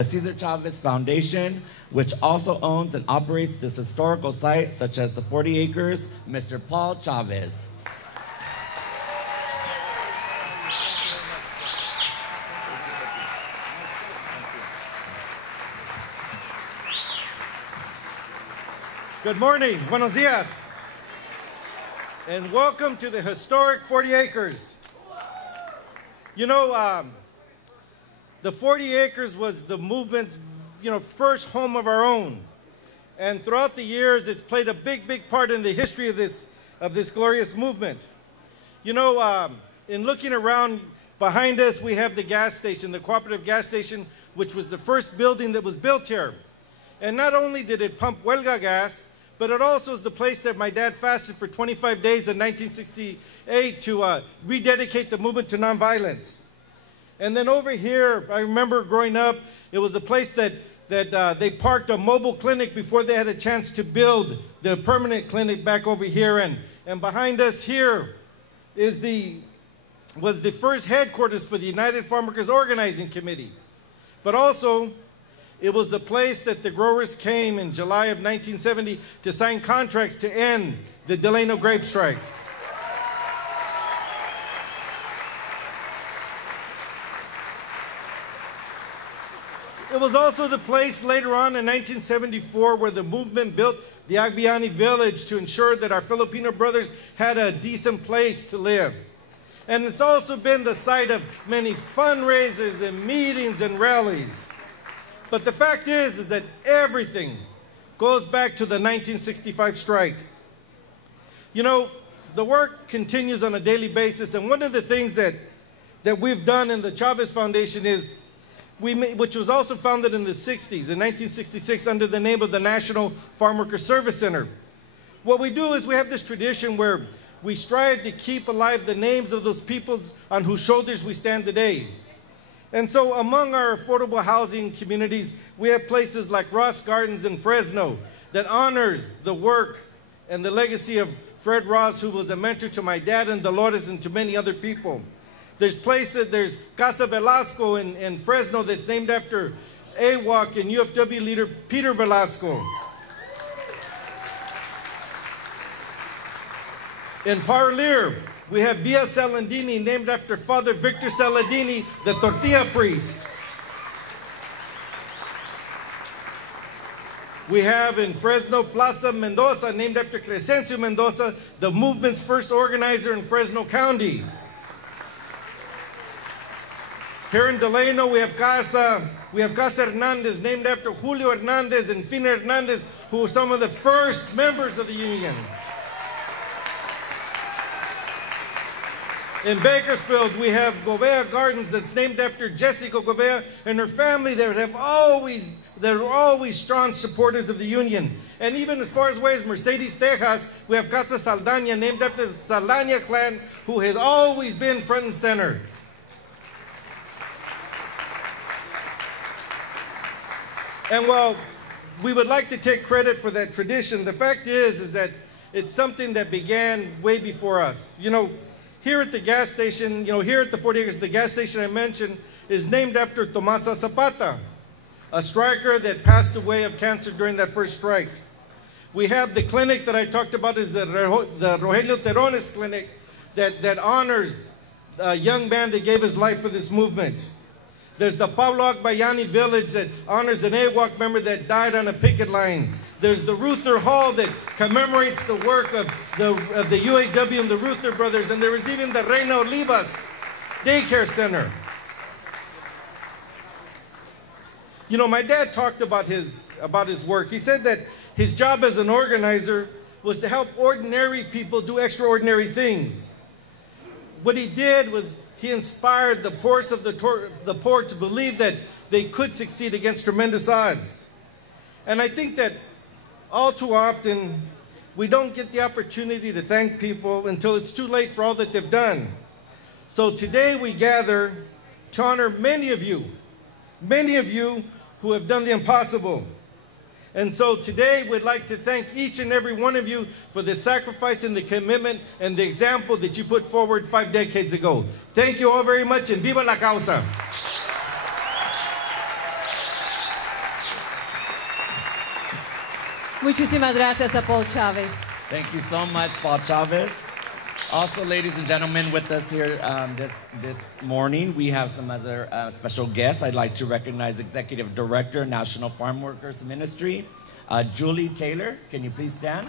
the Cesar Chavez Foundation, which also owns and operates this historical site, such as the 40 acres, Mr. Paul Chavez. Good morning, buenos dias, and welcome to the historic 40 acres. You know, the 40 acres was the movement's, first home of our own. And throughout the years, it's played a big part in the history of this glorious movement. In looking around behind us, we have the gas station, the cooperative gas station, which was the first building that was built here. And not only did it pump Huelga gas, but it also is the place that my dad fasted for 25 days in 1968 to rededicate the movement to nonviolence. And then over here, I remember growing up, it was the place that they parked a mobile clinic before they had a chance to build the permanent clinic back over here. And behind us here was the first headquarters for the United Farm Workers Organizing Committee. But also, it was the place that the growers came in July of 1970 to sign contracts to end the Delano grape strike. It was also the place later on in 1974 where the movement built the Agbiani village to ensure that our Filipino brothers had a decent place to live. And it's also been the site of many fundraisers and meetings and rallies. But the fact is that everything goes back to the 1965 strike. The work continues on a daily basis, and one of the things that we've done in the Chavez Foundation is, which was also founded in the 60s, in 1966, under the name of the National Farm Worker Service Center. What we do is we have this tradition where we strive to keep alive the names of those peoples on whose shoulders we stand today. And so among our affordable housing communities, we have places like Ross Gardens in Fresno that honors the work and the legacy of Fred Ross, who was a mentor to my dad and Dolores and to many other people. There's Casa Velasco in Fresno that's named after AWOC and UFW leader Peter Velasco. In Parlier, we have Villa Salandini, named after Father Victor Saladini, the tortilla priest. We have in Fresno Plaza Mendoza, named after Crescencio Mendoza, the movement's first organizer in Fresno County. Here in Delano, we have Casa Hernandez, named after Julio Hernandez and Fina Hernandez, who were some of the first members of the union. In Bakersfield, we have Govea Gardens that's named after Jessica Govea and her family that are always strong supporters of the union. And even as far away as Mercedes, Texas, we have Casa Saldaña, named after the Saldaña clan, who has always been front and center. And while we would like to take credit for that tradition, the fact is that it's something that began way before us. Here at the gas station, here at the 40 acres, the gas station I mentioned is named after Tomasa Zapata, a striker that passed away of cancer during that first strike. We have the clinic that I talked about, is the Rogelio Terrones Clinic that honors a young man that gave his life for this movement. There's the Pablo Agbayani village that honors an AWOC member that died on a picket line. There's the Ruther Hall that commemorates the work of the UAW and the Ruther brothers. And there is even the Reina Olivas Daycare Center. My dad talked about his work. He said that his job as an organizer was to help ordinary people do extraordinary things. What he did was he inspired the poorest of the poor to believe that they could succeed against tremendous odds. And I think that all too often, we don't get the opportunity to thank people until it's too late for all that they've done. So today we gather to honor many of you who have done the impossible. And so today we'd like to thank each and every one of you for the sacrifice and the commitment and the example that you put forward 5 decades ago. Thank you all very much, and viva la causa. Muchísimas gracias a Paul Chavez. Thank you so much, Paul Chavez. Also, ladies and gentlemen, with us here this morning, we have some other special guests. I'd like to recognize Executive Director, National Farm Workers Ministry, Julie Taylor. Can you please stand?